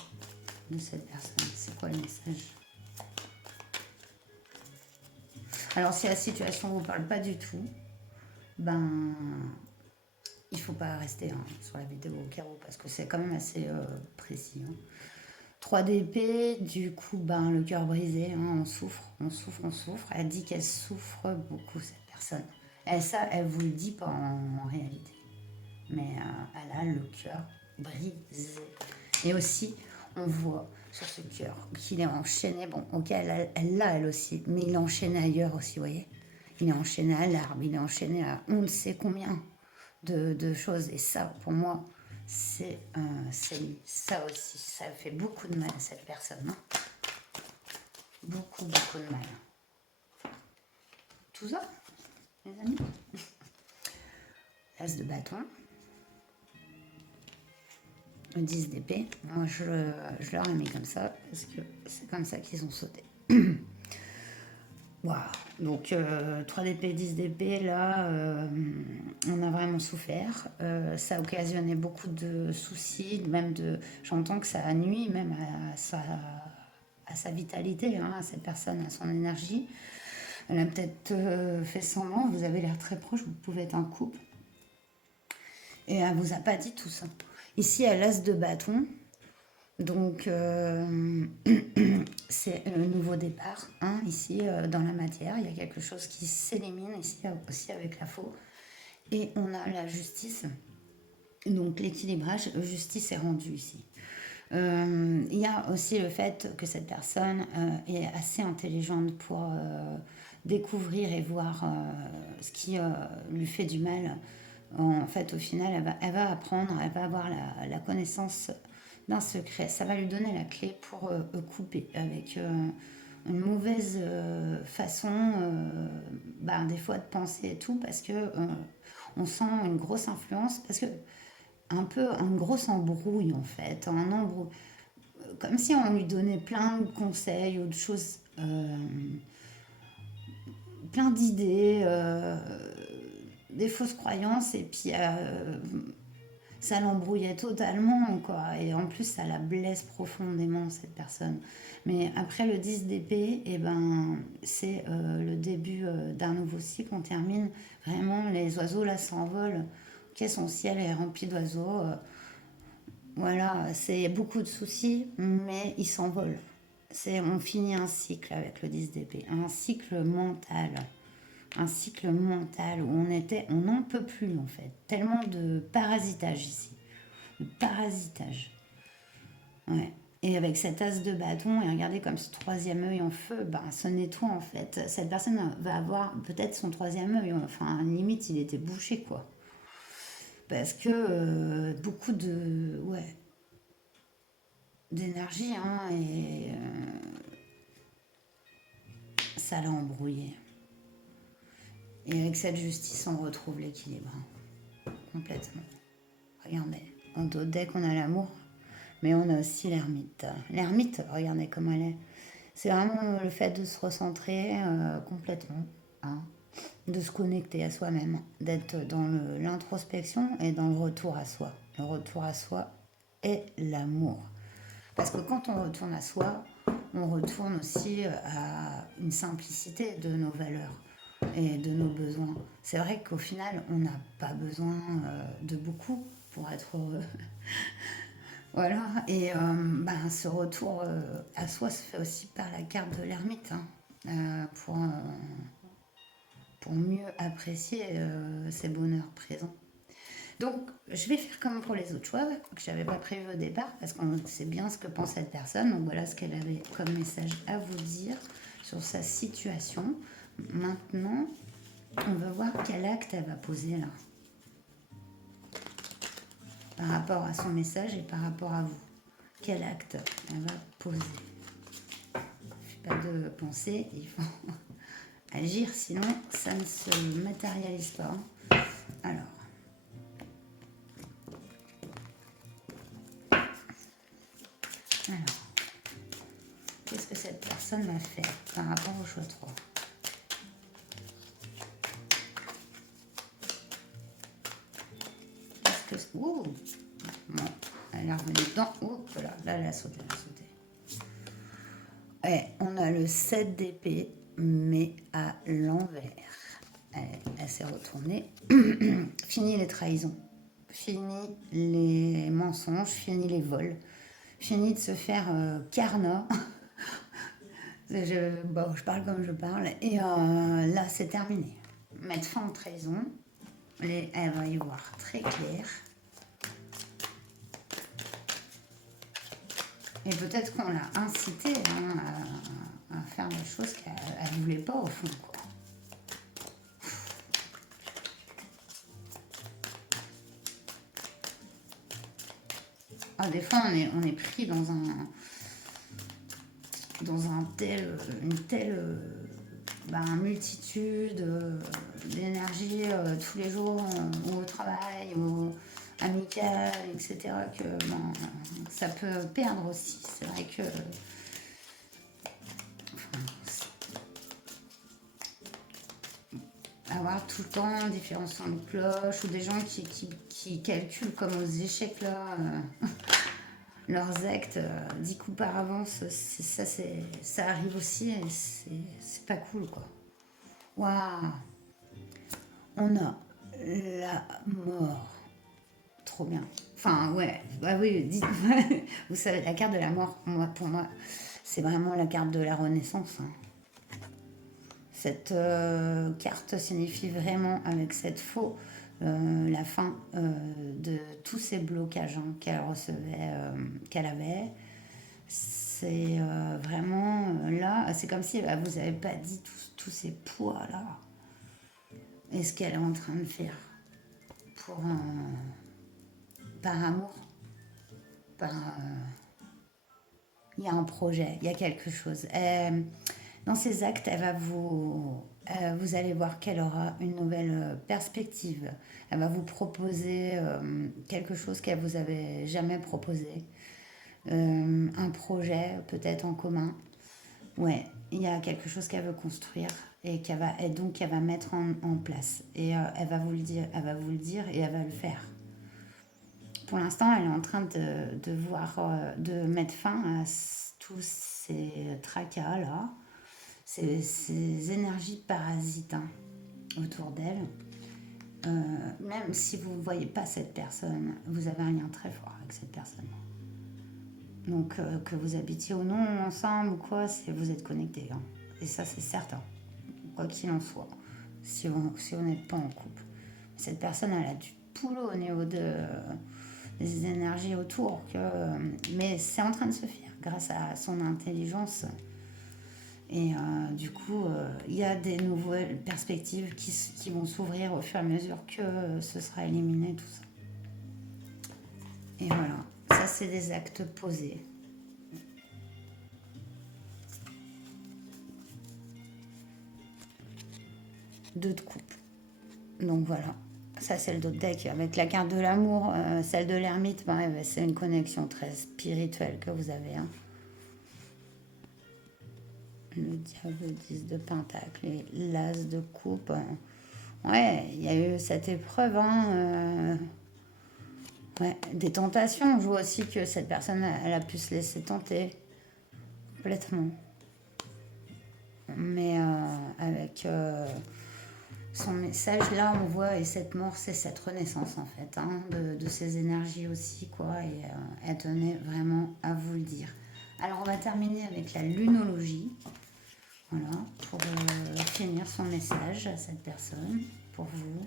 de cette personne? C'est quoi le message? Alors si la situation ne vous parle pas du tout, ben il faut pas rester hein, sur la vidéo au carreau parce que c'est quand même assez précis. Hein. 3 d'épée, du coup ben le cœur brisé, hein, on souffre, on souffre, on souffre. Elle dit qu'elle souffre beaucoup cette personne. Et ça, elle vous le dit pas en réalité. Mais elle a le cœur brisé. Et aussi, on voit sur ce cœur qu'il est enchaîné. Bon, ok, elle l'a elle aussi, mais il est enchaîné ailleurs aussi, vous voyez. Il est enchaîné à l'arbre, il est enchaîné à on ne sait combien de choses. Et ça, pour moi, c'est ça aussi. Ça fait beaucoup de mal à cette personne. Hein. Beaucoup, beaucoup de mal. Tout ça, les amis. As de bâton. Le 10 d'épée. Moi, je leur ai mis comme ça, parce que c'est comme ça qu'ils ont sauté. Waouh. Donc, 3 d'épée, 10 d'épée, là, on a vraiment souffert. Ça a occasionné beaucoup de soucis, même de... J'entends que ça nuit même à sa vitalité, hein, à cette personne, à son énergie. Elle a peut-être fait semblant, vous avez l'air très proche, vous pouvez être en couple. Et elle vous a pas dit tout ça. Ici, elle a l'as de bâton. Donc, c'est le nouveau départ. Hein, ici, dans la matière, il y a quelque chose qui s'élimine ici aussi avec la faux. Et on a la justice. Donc, l'équilibrage, justice est rendue ici. Il y a aussi le fait que cette personne est assez intelligente pour découvrir et voir ce qui lui fait du mal. En fait, au final, elle va apprendre, elle va avoir la connaissance d'un secret. Ça va lui donner la clé pour couper avec une mauvaise façon, des fois, de penser et tout, parce que on sent une grosse influence, parce que un peu une grosse embrouille en fait, un embrouille, comme si on lui donnait plein de conseils ou de choses, plein d'idées, des fausses croyances, et puis ça l'embrouillait totalement, quoi. Et en plus, ça la blesse profondément, cette personne. Mais après le 10 d'épée, eh ben, c'est le début d'un nouveau cycle. On termine vraiment, les oiseaux là s'envolent. Ok, son ciel est rempli d'oiseaux. Voilà, c'est beaucoup de soucis, mais ils s'envolent. On finit un cycle avec le 10 d'épée, un cycle mental. Un cycle mental où on n'en peut plus en fait. Tellement de parasitage ici. De parasitage. Ouais. Et avec cet as de bâton, et regardez comme ce troisième œil en feu, se nettoie en fait. Cette personne va avoir peut-être son troisième œil. Enfin, limite, il était bouché quoi. Parce que beaucoup de. Ouais. D'énergie, hein, et ça l'a embrouillé. Et avec cette justice, on retrouve l'équilibre. Complètement. Regardez, dès qu'on a l'amour, mais on a aussi l'ermite. L'ermite, regardez comment elle est. C'est vraiment le fait de se recentrer complètement, hein, de se connecter à soi-même, d'être dans l'introspection et dans le retour à soi. Le retour à soi est l'amour. Parce que quand on retourne à soi, on retourne aussi à une simplicité de nos valeurs et de nos besoins. C'est vrai qu'au final, on n'a pas besoin de beaucoup pour être heureux. Voilà, et ce retour à soi se fait aussi par la carte de l'ermite, hein, pour mieux apprécier ces bonheurs présents. Donc, je vais faire comme pour les autres choix que je n'avais pas prévu au départ, parce qu'on sait bien ce que pense cette personne. Donc, voilà ce qu'elle avait comme message à vous dire sur sa situation. Maintenant, on va voir quel acte elle va poser là, par rapport à son message et par rapport à vous. Quel acte elle va poser. Pas de pensée, il faut agir, sinon ça ne se matérialise pas. Alors, qu'est-ce que cette personne va faire par rapport au choix 3? Qu'est-ce que... Ouh, bon, elle est revenue dedans. Oh, voilà, là, elle a sauté, Ouais, on a le 7 d'épée, mais à l'envers. Elle s'est retournée. Fini les trahisons. Fini les mensonges. Fini les vols. Fini de se faire carnat. Je parle comme je parle. Et là, c'est terminé. mettre fin aux trahisons. Elle va y voir très clair. Et peut-être qu'on l'a incité hein, à faire des choses qu'elle ne voulait pas au fond, quoi. Ah, des fois, on est pris dans une telle multitude d'énergie tous les jours, ou au travail, ou amical, etc., que ça peut perdre aussi. C'est vrai que avoir tout le temps différents sons de cloche ou des gens qui calculent comme aux échecs là leurs actes 10 coups par avance, ça arrive aussi et c'est pas cool quoi. Waouh, on a la mort, trop bien. Enfin ouais, bah oui, dites, vous savez la carte de la mort pour moi c'est vraiment la carte de la renaissance. Hein. Cette carte signifie vraiment avec cette faux la fin de tous ces blocages hein, qu'elle recevait, qu'elle avait. C'est vraiment là, c'est comme si vous n'avez pas dit tous ces poids là. Et ce qu'elle est en train de faire pour par amour, par il y a un projet, il y a quelque chose. Dans ses actes, vous allez voir qu'elle aura une nouvelle perspective. Elle va vous proposer quelque chose qu'elle vous avait jamais proposé. Un projet peut-être en commun. Ouais, il y a quelque chose qu'elle veut construire et donc qu'elle va mettre en place. Et elle va vous le dire et elle va le faire. Pour l'instant, elle est en train de mettre fin à tous ces tracas là, ces énergies parasites hein, autour d'elle. Même si vous ne voyez pas cette personne, vous avez un lien très fort avec cette personne. Donc que vous habitiez ou non ensemble ou quoi, vous êtes connectés. Hein. Et ça c'est certain, quoi qu'il en soit, si vous n'êtes pas en couple. Cette personne elle a du boulot au niveau des énergies autour, mais c'est en train de se faire grâce à son intelligence. Et du coup, il y a des nouvelles perspectives qui vont s'ouvrir au fur et à mesure que ce sera éliminé, tout ça. Et voilà, ça c'est des actes posés. Deux de coupe. Donc voilà, ça c'est le dos de deck. Avec la carte de l'amour, celle de l'ermite, c'est une connexion très spirituelle que vous avez. Hein. Le diable, 10 de pentacle et l'as de coupe. Ouais, il y a eu cette épreuve. Hein, ouais, des tentations. Je vois aussi que cette personne, elle a pu se laisser tenter complètement. Mais avec son message, là, on voit, et cette mort, c'est cette renaissance, en fait, hein, de ces énergies aussi, quoi. Et elle tenait vraiment à vous le dire. Alors, on va terminer avec la lunologie. Voilà, pour finir son message à cette personne, pour vous.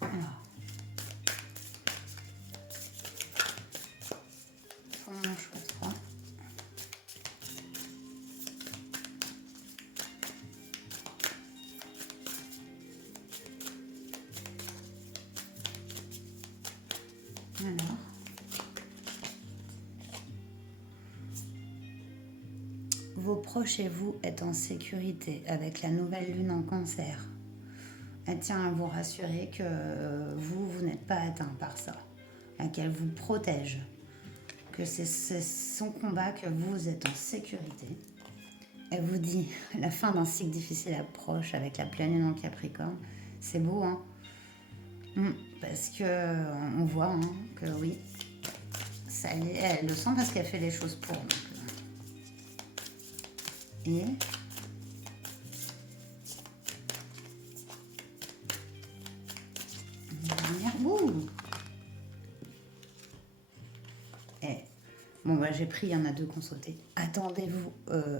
Alors, son choix 3. Alors, vos proches et vous êtes en sécurité avec la nouvelle lune en cancer. Elle tient à vous rassurer que vous n'êtes pas atteint par ça, qu'elle vous protège, que c'est son combat, que vous êtes en sécurité. Elle vous dit la fin d'un cycle difficile approche avec la pleine lune en Capricorne. C'est beau, hein? Parce que on voit hein, que oui, ça, elle le sent parce qu'elle fait les choses pour. Donc, et ouh, Bon, bah, j'ai pris, il y en a deux qu'on sautait. Attendez-vous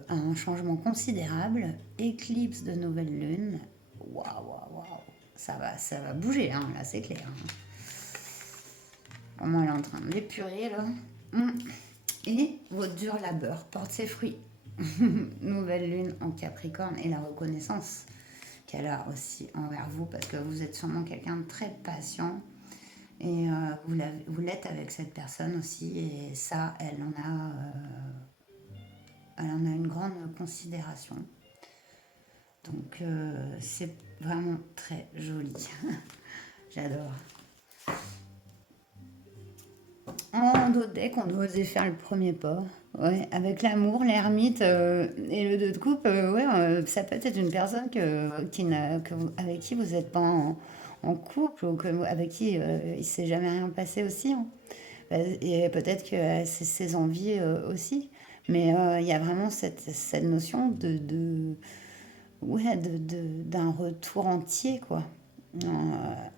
à un changement considérable. Éclipse de nouvelle lune. Waouh, waouh, waouh. Ça va bouger, hein, là, c'est clair. Hein. Comment elle est en train de l'épurer, là. Et votre dur labeur porte ses fruits. Nouvelle lune en Capricorne et la reconnaissance qu'elle a aussi envers vous, parce que vous êtes sûrement quelqu'un de très patient. Et vous l'êtes avec cette personne aussi, et ça, elle en a une grande considération. Donc, c'est vraiment très joli. J'adore. En dos de deck, on doit oser faire le premier pas. Ouais, avec l'amour, l'ermite et le 2 de coupe, ouais, ça peut être une personne avec qui vous n'êtes pas en couple ou avec qui il ne s'est jamais rien passé aussi. Hein. Et peut-être que c'est ses envies aussi. Mais il y a vraiment cette notion ouais, d'un retour entier, quoi,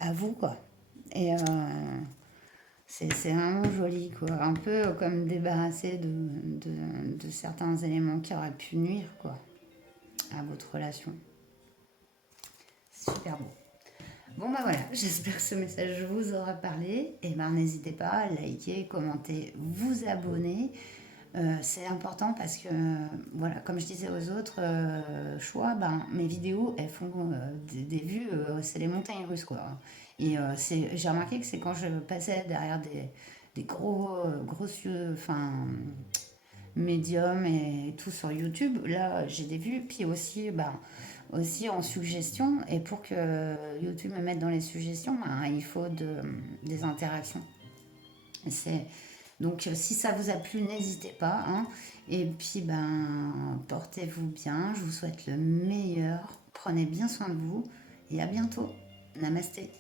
à vous, quoi. Et c'est vraiment joli, quoi. Un peu comme débarrasser de certains éléments qui auraient pu nuire, quoi, à votre relation. Super beau. Bon, bah voilà, j'espère que ce message vous aura parlé. Et ben, n'hésitez pas à liker, commenter, vous abonner. C'est important parce que, voilà, comme je disais aux autres choix, ben, mes vidéos, elles font des vues, c'est les montagnes russes, quoi. Et j'ai remarqué que c'est quand je passais derrière des gros yeux, enfin, médiums et tout sur YouTube, là, j'ai des vues. Puis aussi, ben, aussi en suggestion. Et pour que YouTube me mette dans les suggestions, ben, il faut des interactions. C'est donc si ça vous a plu, n'hésitez pas. Hein. Et puis ben portez-vous bien. Je vous souhaite le meilleur. Prenez bien soin de vous et à bientôt. Namasté.